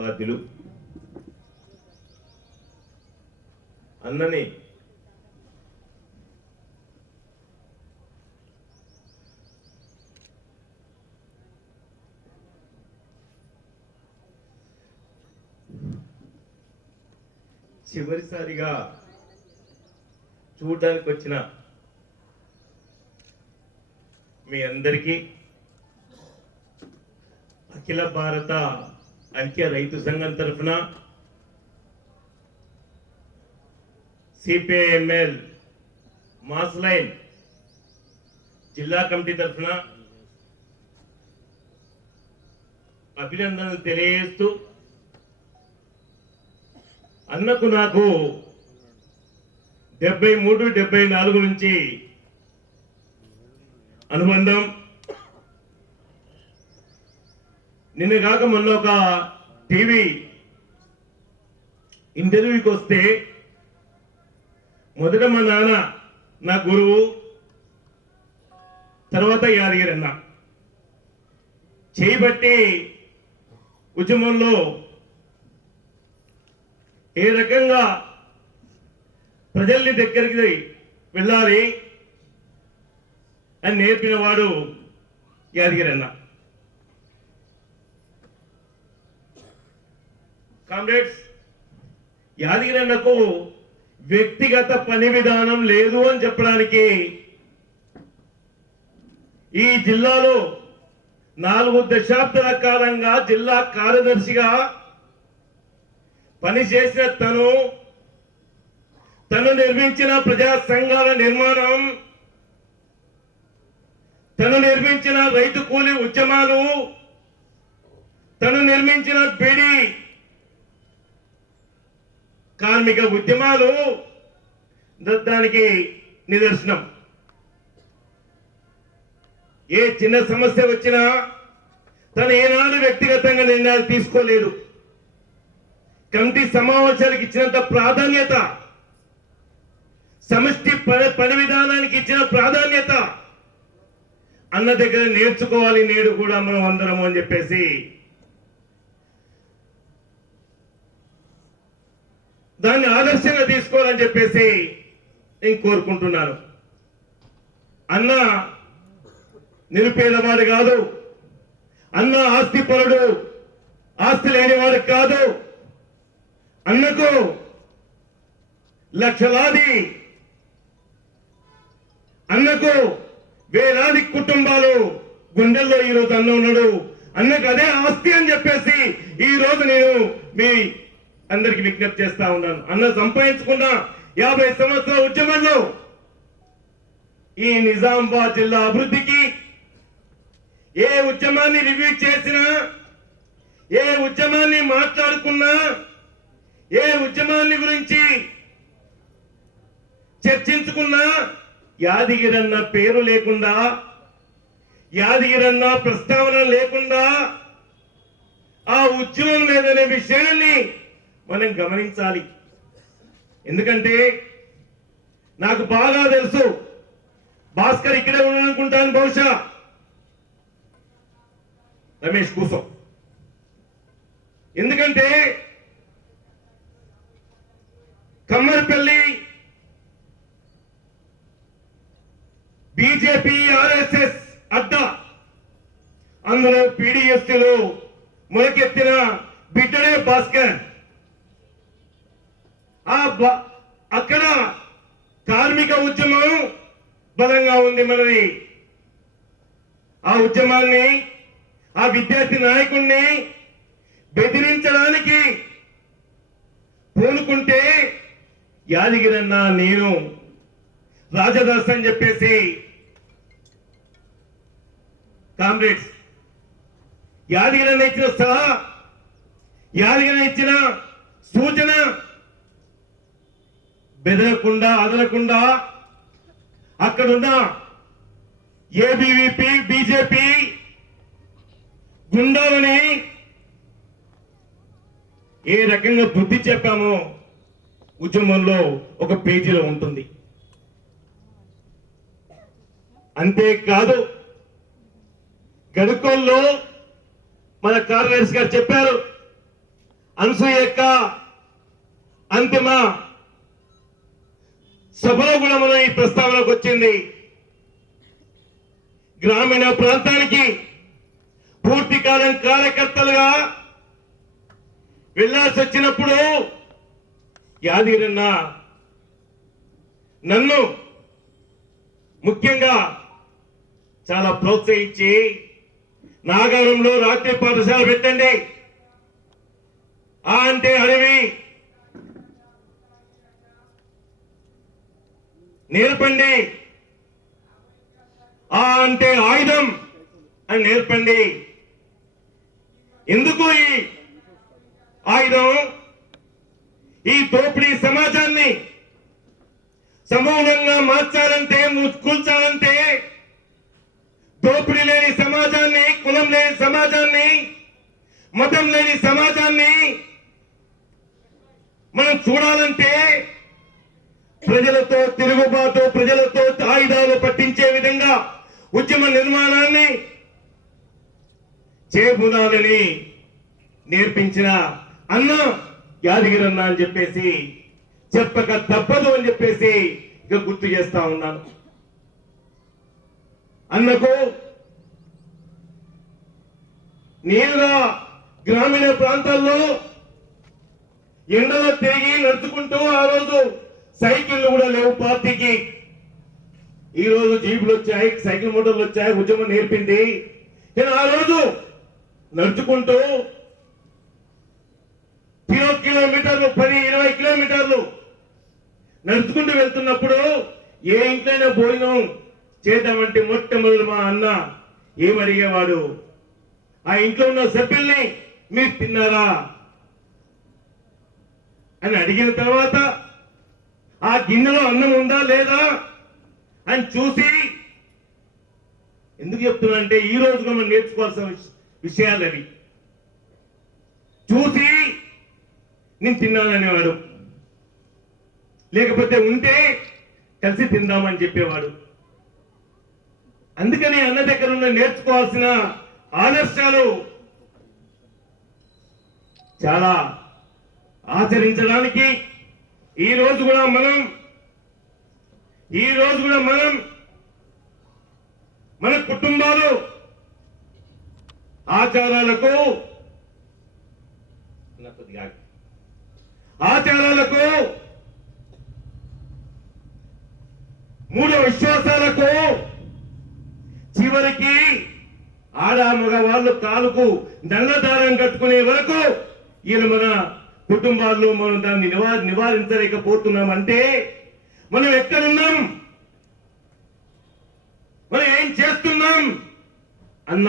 బాధ్యులు. అన్నని చివరిసారిగా చూడడానికి వచ్చిన మీ అందరికీ అఖిల భారత ఐక్య రైతు సంఘం తరఫున సిపిఐఎంఎల్ మాస్ లైన్ జిల్లా కమిటీ తరఫున అభినందనలు తెలియజేస్తూ అన్నకు నాకు డెబ్బై మూడు డెబ్బై నాలుగు నుంచి అనుబంధం నిన్న కాక మొన్న ఒక టీవీ ఇంటర్వ్యూకి వస్తే మొదట మా నాన్న నా గురువు తర్వాత యాదగిరి అన్న. చేయబట్టి ఉద్యమంలో ఏ రకంగా ప్రజల్ని దగ్గరికి వెళ్ళాలి అని నేర్పినవాడు యాదగిరి అన్న. కామ్రేడ్స్ యాదగిరన్నకు వ్యక్తిగత పని విధానం లేదు అని చెప్పడానికి ఈ జిల్లాలో నాలుగు దశాబ్దాల కాలంగా జిల్లా కార్యదర్శిగా పనిచేసిన తను తను నిర్మించిన ప్రజా సంఘాల నిర్మాణం తను నిర్మించిన రైతు కూలి ఉద్యమాలు తను నిర్మించిన బీడీ కార్మిక ఉద్యమాలు దానికి నిదర్శనం. ఏ చిన్న సమస్య వచ్చినా తను ఏనాడు వ్యక్తిగతంగా నిర్ణయాలు తీసుకోలేదు. కమిటీ సమావేశాలకు ఇచ్చినంత ప్రాధాన్యత సమష్టి పని విధానానికి ఇచ్చిన ప్రాధాన్యత అన్న దగ్గర నేర్చుకోవాలి నేడు కూడా మనం అందరము అని చెప్పేసి దాన్ని ఆదర్శంగా తీసుకోవాలని చెప్పేసి నేను కోరుకుంటున్నాను. అన్న నిరుపేదవాడు కాదు. అన్న ఆస్తి పరుడు ఆస్తి లేనివాడు కాదు. అన్నకు లక్షలాది అన్నకు వేలాది కుటుంబాలు గుండెల్లో ఈ రోజు అన్న ఉన్నాడు. అన్నకు అదే ఆస్తి అని చెప్పేసి ఈ రోజు నేను మీ అందరికి విజ్ఞప్తి చేస్తా ఉన్నాను. అన్న సంపాదించుకున్న యాభై సంవత్సరాల ఉద్యమంలో ఈ నిజామాబాద్ జిల్లా అభివృద్ధికి ఏ ఉద్యమాన్ని రివ్యూ చేసినా ఏ ఉద్యమాన్ని మాట్లాడుకున్నా ఏ ఉద్యమాన్ని గురించి చర్చించుకున్నా యాదగిరన్న పేరు లేకుండా యాదగిరన్న ప్రస్తావన లేకుండా ఆ ఉద్యమం లేదనే విషయాన్ని మనం గమనించాలి. ఎందుకంటే నాకు బాగా తెలుసు. భాస్కర్ ఇక్కడే ఉండాలనుకుంటాను బహుశా. రమేష్ కూసం ఎందుకంటే కమ్మరిపల్లి బీజేపీ ఆర్ఎస్ఎస్ అడ్డా అందులో పీడిఎస్సీలో మొలకెత్తిన బిడ్డడే భాస్కర్. అక్కడ కార్మిక ఉద్యమం బలంగా ఉంది మనది. ఆ ఉద్యమాన్ని ఆ విద్యార్థి నాయకుణ్ణి బెదిరించడానికి పూనుకుంటే యాదగిరన్న నేను రాజదాస్ అని చెప్పేసి. కామ్రేడ్స్ యాదగిరన్న ఇచ్చిన సలహా యాదగిరన్న ఇచ్చిన సూచన బెదరకుండా అదలకుండా అక్కడున్న ఏబీవీపీ బీజేపీ గుండాలని ఏ రకంగా బుద్ధి చెప్పామో ఉద్యమంలో ఒక పేజీలో ఉంటుంది. అంతేకాదు గడుకోల్లో మన కార్యదర్శి గారు చెప్పారు అనసూయ యొక్క అంతిమ సభలో కూడా మనం ఈ ప్రస్తావనకు వచ్చింది. గ్రామీణ ప్రాంతానికి పూర్తి కాలం కార్యకర్తలుగా వెళ్ళాల్సి వచ్చినప్పుడు యాదగిరన్న నన్ను ముఖ్యంగా చాలా ప్రోత్సహించి నాగారంలో రాత్రి పాఠశాల పెట్టండి. ఆ అంటే అడవి నేర్పండి. ఆ అంటే ఆయుధం అని నేర్పండి. ఎందుకు ఈ ఆయుధం? ఈ దోపిడీ సమాజాన్ని సమూలంగా మార్చాలంటే కూల్చాలంటే దోపిడీ లేని సమాజాన్ని కులం లేని సమాజాన్ని మతం లేని సమాజాన్ని మనం చూడాలంటే ప్రజలతో తిరుగుబాటు ప్రజలతో ఆయుధాలు పట్టించే విధంగా ఉద్యమ నిర్మాణాన్ని చేబుదాలని నేర్పించిన అన్న యాదగిరన్న అని చెప్పేసి చెప్పక తప్పదు అని చెప్పేసి ఇక గుర్తు చేస్తా ఉన్నాను. అన్నకు నేరుగా గ్రామీణ ప్రాంతాల్లో ఎండలో తిరిగి నడుచుకుంటూ ఆ రోజు సైకిళ్ళు కూడా లేవు పార్టీకి. ఈ రోజు జీపులు వచ్చాయి సైకిల్ మోటార్లు వచ్చాయి ఉద్యమం నేర్పింది. కానీ ఆ రోజు నడుచుకుంటూ కిలో కిలోమీటర్లు పది ఇరవై కిలోమీటర్లు నడుచుకుంటూ వెళ్తున్నప్పుడు ఏ ఇంట్లోనే భోజనం చేద్దామంటే మొట్టమొదటి మా అన్న ఏమడిగేవాడు? ఆ ఇంట్లో ఉన్న సభ్యుల్ని మీరు తిన్నారా? అని అడిగిన తర్వాత ఆ గిన్నెలో అన్నం ఉందా లేదా అని చూసి ఎందుకు చెప్తున్నానంటే ఈ రోజుగా మనం నేర్చుకోవాల్సిన విషయాలు అవి. చూసి నేను తిన్నాననేవాడు లేకపోతే ఉంటే కలిసి తిందామని చెప్పేవాడు. అందుకని అన్న దగ్గర ఉన్న నేర్చుకోవాల్సిన ఆదర్శాలు చాలా ఆచరించడానికి ఈ రోజు కూడా మనం ఈ రోజు కూడా మనం మన కుటుంబాలు ఆచారాలకు ఆచారాలకు మూడు విశ్వాసాలకు చివరికి ఆడ మగవాళ్ళు కాలుకు నల్లదారం కట్టుకునే వరకు ఈయన మన కుటుంబాల్లో మనం దాన్ని నివా నివారించలేకపోతున్నాం అంటే మనం ఎక్కడున్నాం? మనం ఏం చేస్తున్నాం? అన్న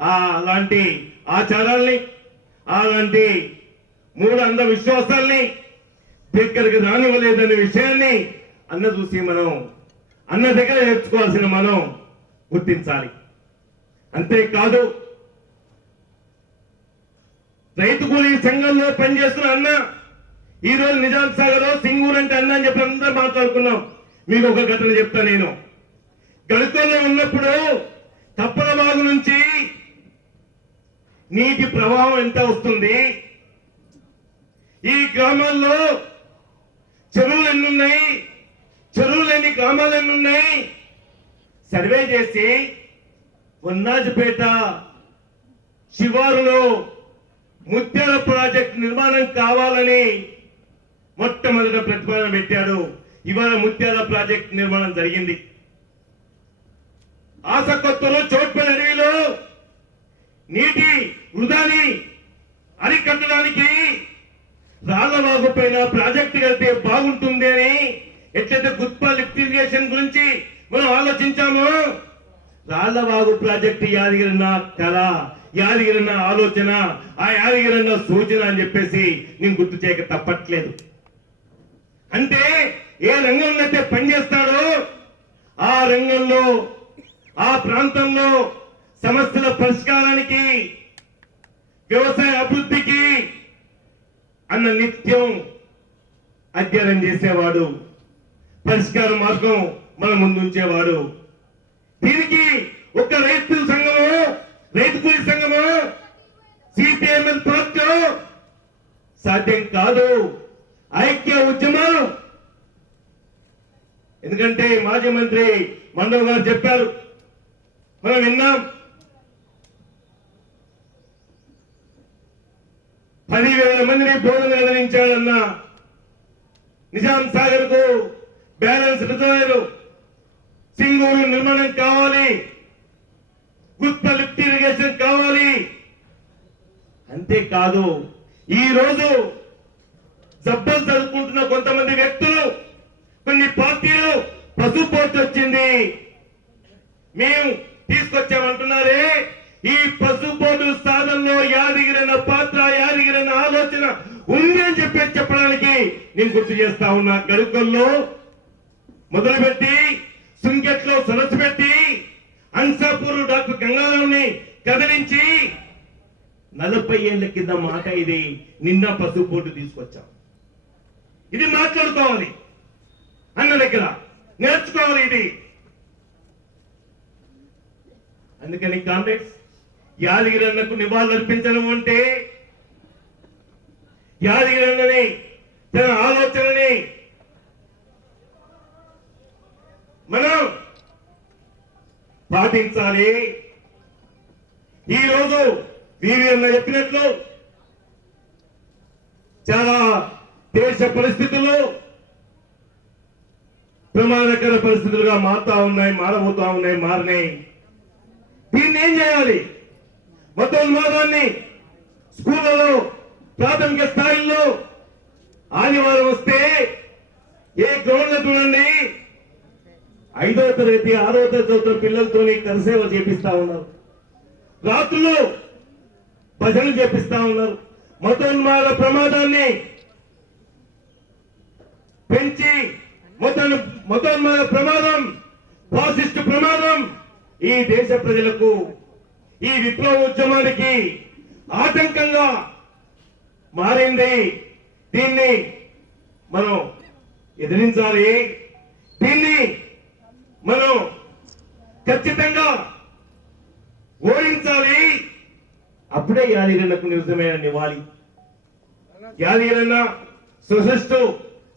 అలాంటి ఆచారాల్ని అలాంటి మూడు అంధ విశ్వాసాల్ని దగ్గరికి రానివ్వలేదనే విషయాన్ని అన్న చూసి మనం అన్న దగ్గర నేర్చుకోవాల్సిన మనం గుర్తించాలి. అంతేకాదు రైతు కూలీ సంఘంలో పనిచేస్తున్న అన్న ఈ రోజు నిజాం సాగర్ సింగూర్ అంటే అన్న అని చెప్పి అందరూ మాట్లాడుకున్నాం. మీకు ఒక ఘటన చెప్తా నేను. గడుకోలో ఉన్నప్పుడు తప్పల బాగు నుంచి నీటి ప్రవాహం ఎంత వస్తుంది? ఈ గ్రామాల్లో చెరువులు ఎన్ని ఉన్నాయి చెరువులు లేని గ్రామాలు ఎన్ని ఉన్నాయి సర్వే చేసి ఉన్నాజపేట శివారులో ముత్యాల ప్రాజెక్ట్ నిర్మాణం కావాలని మొట్టమొదట ప్రతిపాదన పెట్టాడు ఇవాళ ముత్యాల ప్రాజెక్ట్ నిర్మాణం జరిగింది. ఆసకొత్తలో చోట్పల్లి అడవిలో నీటి వృధాని అరికట్టడానికి రాళ్ళవాగు పైన ప్రాజెక్టు కడితే బాగుంటుంది అని ఎట్లయితే గుత్పా లిఫ్ట్ ఇరిగేషన్ గురించి మనం ఆలోచించామో రాళ్ళవాగు ప్రాజెక్టు యాదగిరిన కళ. యాదగిరిన ఆలోచన ఆ యాదగిరిన సూచన అని చెప్పేసి నేను గుర్తు చేయక తప్పట్లేదు. అంటే ఏ రంగంలో అయితే పనిచేస్తాడో ఆ రంగంలో ఆ ప్రాంతంలో సమస్యల పరిష్కారానికి వ్యవసాయ అభివృద్ధికి అన్న నిత్యం అధ్యయనం చేసేవాడు. పరిష్కార మార్గం మన ముందుంచేవాడు దీనికి ఒక రైతు సంఘము రైతు కూలి సంఘము సిపిఎంఎల్ పార్టీ సాధ్యం కాదు. ఐక్య ఉద్యమం. ఎందుకంటే మాజీ మంత్రి మండల్ గారు చెప్పారు. మనం విన్నాం. పదివేల మందిని భోజనం అందించాడన్న నిజాం సాగర్కు బ్యాలెన్స్ రిజర్వాయర్ సింగూరు నిర్మాణం కావాలి. గుత్త లిఫ్ట్ ఇరిగేషన్ కావాలి. అంతేకాదు ఈ రోజు జబ్బలు చదువుకుంటున్న కొంతమంది వ్యక్తులు కొన్ని పార్టీలు పసుపోటు వచ్చింది. మేము తీసుకొచ్చామంటున్నారే ఈ పసుపోటు సాధనలో యాదగిరన్న పాత్ర యాదగిరన్న ఆలోచన ఉంది అని చెప్పి చెప్పడానికి నేను గుర్తు చేస్తా ఉన్నా. గడుకల్లో మొదలుపెట్టి సుంకెట్లో సరస్సు పెట్టి అన్సాపూర్ డాక్టర్ గంగారావుని కదిలించి నలభై ఏళ్ళ కింద మాట ఇది నిన్న పసుపోటు తీసుకొచ్చాం. ఇది మాట్లాడుకోవాలి. అన్న దగ్గర నేర్చుకోవాలి ఇది. అందుకని కామ్రేడ్స్ యాదగిరి అన్నకు నివాళులర్పించడం అంటే యాదగిరి అన్నని తన ఆలోచనని మనం పాటించాలి. ఈ రోజు చెప్పినట్లు చాలా దేశ పరిస్థితులు ప్రమాదకర పరిస్థితులుగా మారుతా ఉన్నాయి మారబోతా ఉన్నాయి మారినాయి. దీన్ని ఏం చేయాలి? మతోన్మాదాన్ని స్కూళ్ళలో ప్రాథమిక స్థాయిలో ఆదివారం వస్తే ఏ గ్రౌండ్లో చూడండి? ఐదో తరగతి ఆరో తరగతి చదువుతున్న పిల్లలతోని కరసేవ చేపిస్తా ఉన్నారు. రాత్రులు భజనలు చేపిస్తా ఉన్నారు. మతోన్మాద ప్రమాదాన్ని పెంచి మత మతోన్మాద ప్రమాదం ఫాసిస్ట్ ప్రమాదం ఈ దేశ ప్రజలకు ఈ విప్లవ ఉద్యమానికి ఆటంకంగా మారింది. దీన్ని మనం ఎదిరించాలి. దీన్ని మనం ఖచ్చితంగా ఓడించాలి. అప్పుడే యాదగిరిలకు నిజమైన నివాళి. యాదగిరన్న సుశిస్తూ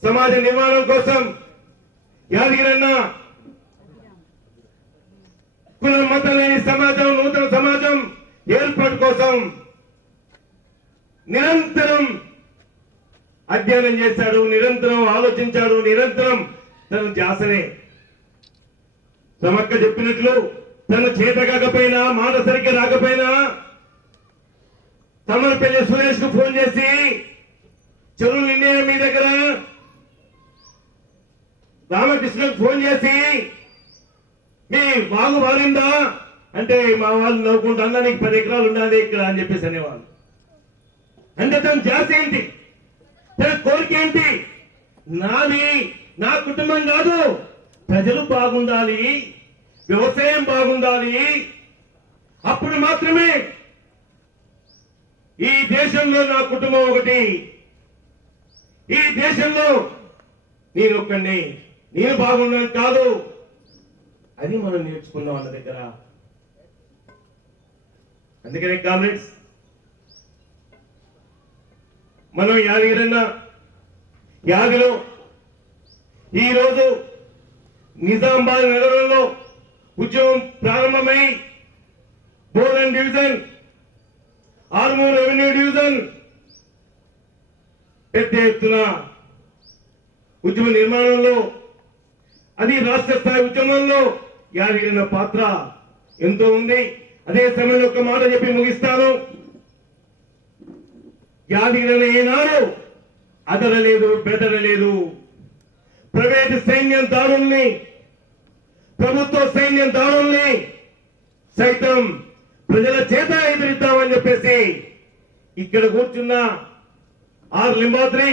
సమాజ నిర్మాణం కోసం యాదగిరన్న కులం మతం లేని సమాజం నూతన సమాజం ఏర్పాటు కోసం నిరంతరం అధ్యయనం చేశాడు నిరంతరం ఆలోచించాడు నిరంతరం తన జాసనే సమక్క చెప్పినట్లు తన చేత కాకపోయినా మాట సరిగ్గా రాకపోయినా తమలపల్లి సురేష్కు ఫోన్ చేసి చెరువు నిండిన మీ దగ్గర? రామకృష్ణకు ఫోన్ చేసి మీ బాగు మారిందా అంటే మా వాళ్ళు నవ్వుకుంటూ నీకు పది ఎకరాలు ఉండాలి ఇక్కడ అని చెప్పేసి అనేవాళ్ళు. అంటే తన జాస్తి ఏంటి? తన కోరిక ఏంటి? నాది నా కుటుంబం కాదు. ప్రజలు బాగుండాలి వ్యవసాయం బాగుండాలి. అప్పుడు మాత్రమే ఈ దేశంలో నా కుటుంబం ఒకటి. ఈ దేశంలో నేను ఒక్కడిని. నేను బాగున్నాను కాదు. అది మనం నేర్చుకున్నాం అన్న దగ్గర. అందుకనే కామెంట్స్ మనం యాదగిరన్న యాదిలో ఈరోజు నిజామాబాద్ నగరంలో ఉద్యమం ప్రారంభమై బోలన్ డివిజన్ రెవెన్యూ డివిజన్ పెద్ద ఎత్తున ఉద్యమ నిర్మాణంలో అది రాష్ట్ర స్థాయి ఉద్యమంలో యాదగిరిన పాత్ర ఎంతో ఉంది. అదే సమయంలో ఒక మాట చెప్పి ముగిస్తాను. యాదగిరిన ఏనాడు అదరలేదు బెదరలేదు ప్రైవేట్ సైన్యం దాడుల్ని ప్రభుత్వ సైన్యం దాడుల్ని సైతం ప్రజల చేత ఎదురిద్దామని చెప్పేసి ఇక్కడ కూర్చున్న ఆర్ లింబాద్రి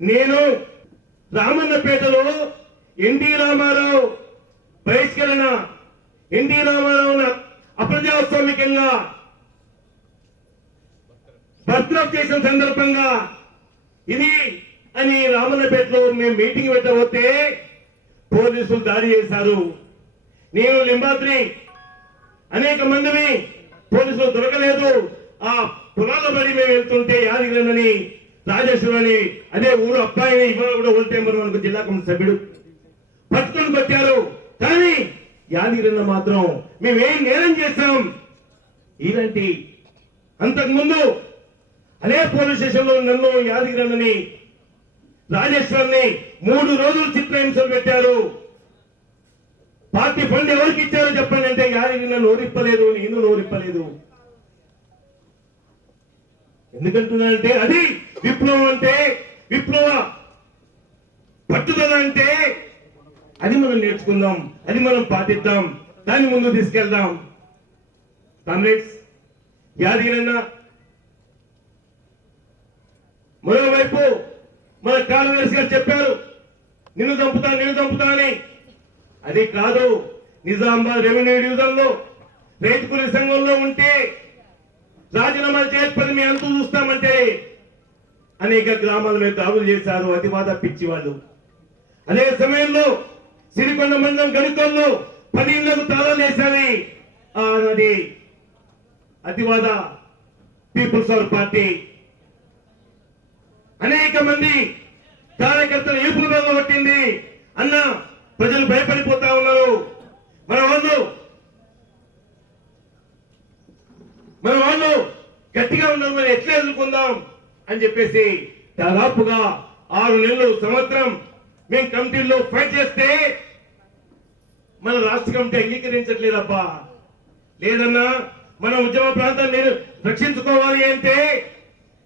నేను రామన్నపేటలో ఎన్టీ రామారావు బహిష్కరణ ఎన్టీ రామారావు అప్రజాస్వామికంగా బర్త్రఫ్ చేసిన సందర్భంగా ఇది అని రామన్నపేటలో మేము మీటింగ్ పెట్టబోతే పోలీసులు దాడి చేశారు. నేను లింబాద్రి అనేక మందిని పోలీసులు దొరకలేదు. ఆ పొలాల బడి మేము వెళ్తుంటే యాదగిరిని రాజేశ్వరని అని అదే ఊరు అబ్బాయిని ఇవాళ కూడా ఓల్తే మనకు జిల్లా కమిటీ సభ్యుడు పట్టుకొని కొట్టారు. కానీ యాదగిరిన్న మాత్రం మేమేం నేరం చేశాం? ఇలాంటి అంతకుముందు అదే పోలీస్ స్టేషన్లో నన్ను యాదగిరిని రాజేశ్వర్ని మూడు రోజులు చిత్రహింసలు పెట్టారు. పార్టీ ఫండ్ ఎవరికి ఇచ్చారో చెప్పండి అంటే యాదగిరి నన్ను నోరిప్పలేదు నేను నోరిప్పలేదు. ఎందుకంటున్నానంటే అది విప్లవం అంటే విప్లవ పట్టుదల అంటే అది మనం నేర్చుకుందాం అది మనం పాటిద్దాం దాన్ని ముందు తీసుకెళ్దాం. కామ్రేడ్స్ యాదగిరన్న మరోవైపు మన కాంగ్రెస్ గారు చెప్పారు నిన్ను చంపుతా నిన్ను చంపుతా అని. అది కాదు నిజామాబాద్ రెవెన్యూ డివిజన్లో రైతుకుల సంఘంలో ఉంటే రాజీనామా చేయకపోతే మేము ఎంత చూస్తామంటే అనేక గ్రామాలు మేము దాడులు చేశారు అతివాద పిచ్చి వాళ్ళు అదే సమయంలో సిరికొండ మండలం గణితంలో పది ఇళ్ళకు తాళాలు వేశారు. ఆనాది అతివాద పీపుల్స్ పవర్ పార్టీ. అనేక మంది కార్యకర్తలు ఏపులు కొట్టింది. అన్న ప్రజలు భయపడిపోతా ఉన్నారు. మన వాళ్ళు? మన వాళ్ళు గట్టిగా ఉన్నాం మనం ఎట్లా ఎదుర్కొందాం అని చెప్పేసి దాదాపుగా ఆరు నెలలు సంవత్సరం మేము కమిటీల్లో ఫైట్ చేస్తే మన రాష్ట్ర కమిటీ అంగీకరించట్లేదబ్బా. లేదన్నా మన ఉద్యమ ప్రాంతాన్ని నేను రక్షించుకోవాలి అంటే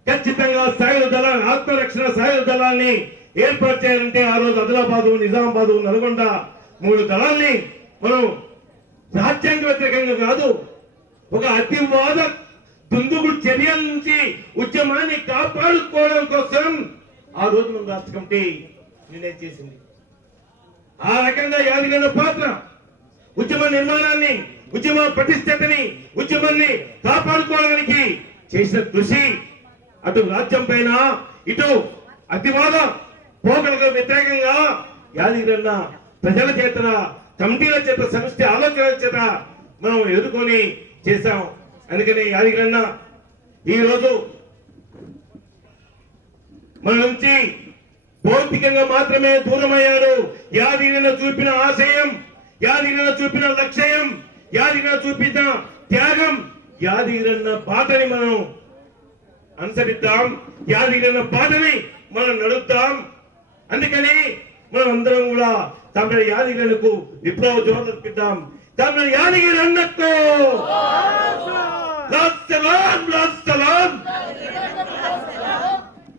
ఖచ్చితంగా సాయుధ దళాన్ని ఆత్మరక్షణ సాయుధ దళాన్ని ఏర్పాటు చేయాలంటే ఆ రోజు ఆదిలాబాదు నిజామాబాదు నల్గొండ మూడు దళాల్ని మనం రాజ్యాంగ వ్యతిరేకంగా కాదు ఒక అతివాద దుందుగు చర్యల నుంచి ఉద్యమాన్ని కాపాడుకోవడం కోసం ఆ రోజు మన రాష్ట్ర కమిటీ నిర్ణయం చేసింది. ఆ రకంగా యాదగిరి పాత్ర ఉద్యమ నిర్మాణాన్ని ఉద్యమ ప్రతిష్టతని ఉద్యమాన్ని కాపాడుకోవడానికి చేసిన కృషి అటు రాజ్యం పైన ఇటు అతివాద పోకలకు వ్యతిరేకంగా యాదగిరన్న ప్రజల చేత కమిటీల చేత సమస్య ఆలోచనల చేత మనం ఎదుర్కొని చేశాం. అందుకని యాదగిరన్న ఈ రోజు మన నుంచి భౌతికంగా మాత్రమే దూరమయ్యారు యాదగిరిన చూపిన ఆశయం యాదగిరిన చూపిన లక్ష్యం యాదగిరిన చూపిన త్యాగం యాదగిరన్న బాటని మనం అనుసరిద్దాం. యాదగిరన్న బాటని మనం నడుద్దాం. అందుకని మనం అందరం కూడా తమిళ యాదగిరులకు విప్లవ జోర్పిద్దాం తమిళ యాదగిరి అన్నట్టు లాస్తలాం లాస్తలాం